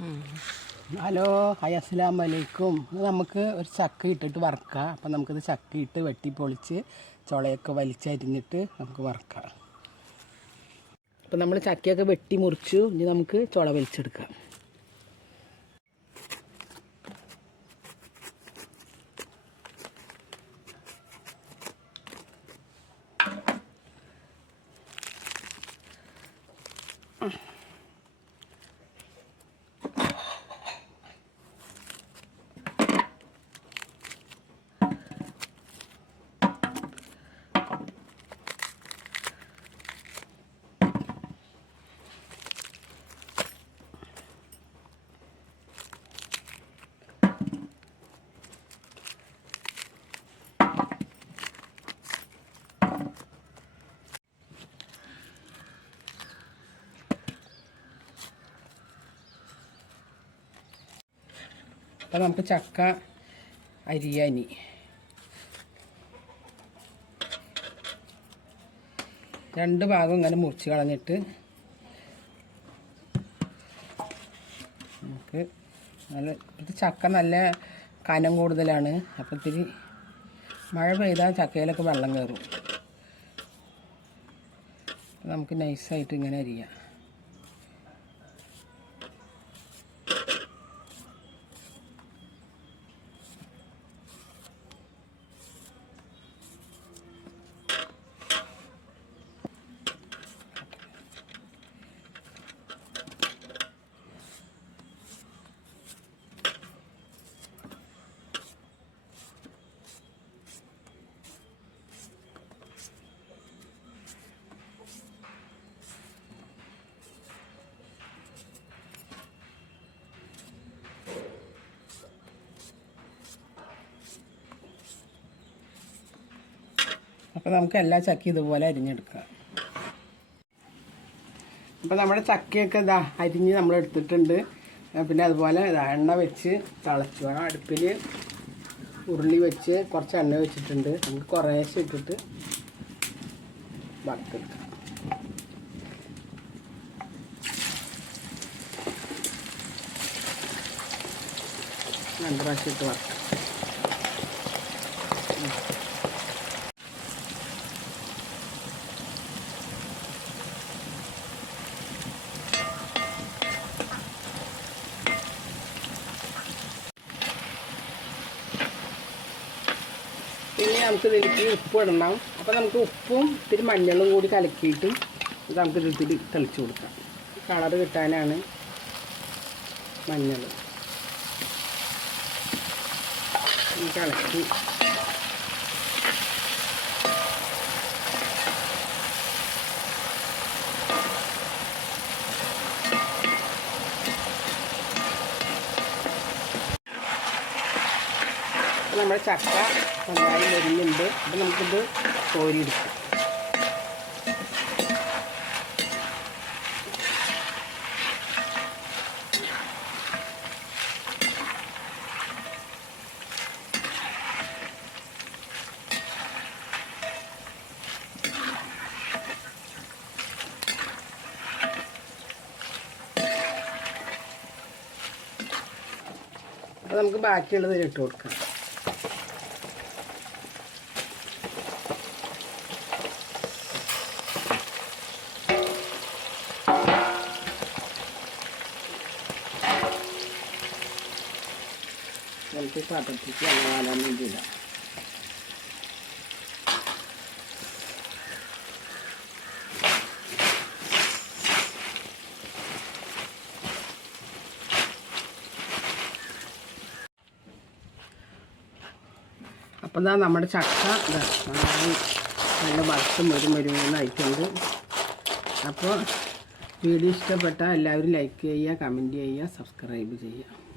Hello hi അസ്സലാം വലൈക്കും നമുക്ക് ഒരു ചക്ക ഇട്ടിട്ട് വറക്കാം. അപ്പം നമുക്കിത് ചക്ക ഇട്ട് വെട്ടി പൊളിച്ച് ചുളയൊക്കെ വലിച്ചരിഞ്ഞിട്ട് നമുക്ക് വറക്കാം. അപ്പം നമ്മൾ ചക്കയൊക്കെ വെട്ടി മുറിച്ചു. ഇനി നമുക്ക് ചുള വലിച്ചെടുക്കാം. അപ്പം നമുക്ക് ചക്ക അരിയാനി രണ്ട് ഭാഗം ഇങ്ങനെ മുറിച്ച് കളഞ്ഞിട്ട് നമുക്ക് നല്ല ഇത് ചക്ക നല്ല കനം കൂടുതലാണ്. അപ്പോൾ ഇത്തിരി മഴ പെയ്താൽ ചക്കയിലൊക്കെ വെള്ളം കയറും. നമുക്ക് നൈസായിട്ട് ഇങ്ങനെ അരിയാം. അപ്പോൾ നമുക്ക് എല്ലാ ചക്കി ഇതുപോലെ അരിഞ്ഞെടുക്കാം. അപ്പോൾ നമ്മുടെ ചക്കയൊക്കെ ഇതാ അരിഞ്ഞ് നമ്മൾ എടുത്തിട്ടുണ്ട്. പിന്നെ അതുപോലെ ഇതാ എണ്ണ വെച്ച് തിളച്ചു. ആ അടുപ്പിൽ ഉരുളി വെച്ച് കുറച്ച് എണ്ണ വെച്ചിട്ടുണ്ട്. നമുക്ക് കുറേശ്ശെ ഇട്ടിട്ട് വറുത്തെടുക്കാം. രണ്ട് പ്രാവശ്യം ഇട്ട് വറുക്കാം നമുക്ക് ഇതിലേക്ക് ഉപ്പ് ഇടണം. അപ്പോൾ നമുക്ക് ഉപ്പും ഇത്തിരി മഞ്ഞളും കൂടി കലക്കിയിട്ടും ഇത് നമുക്ക് ഇതിൽ തെളിച്ച് കൊടുക്കാം. കളർ കിട്ടാനാണ് മഞ്ഞൾ കലക്കി അപ്പോൾ നമ്മുടെ ചക്ക നന്നായി വരുന്നുണ്ട് അപ്പം നമുക്കിത് കോരിയെടുക്കാം. അപ്പോൾ നമുക്ക് ബാക്കിയുള്ളത് ഇട്ട് കൊടുക്കാം. നമുക്ക് പാത്രത്തിലേക്ക് വെള്ളം വേണ്ടി ഇടാം അപ്പോൾ ഇതാ നമ്മുടെ ചക്ക നന്നായി നല്ല വറുത്ത് മൊരു മരുമെന്നായിട്ടുണ്ട് അപ്പോൾ വീഡിയോ ഇഷ്ടപ്പെട്ടാൽ എല്ലാവരും ലൈക്ക് ചെയ്യുക കമന്റ് ചെയ്യുക സബ്സ്ക്രൈബ് ചെയ്യുക.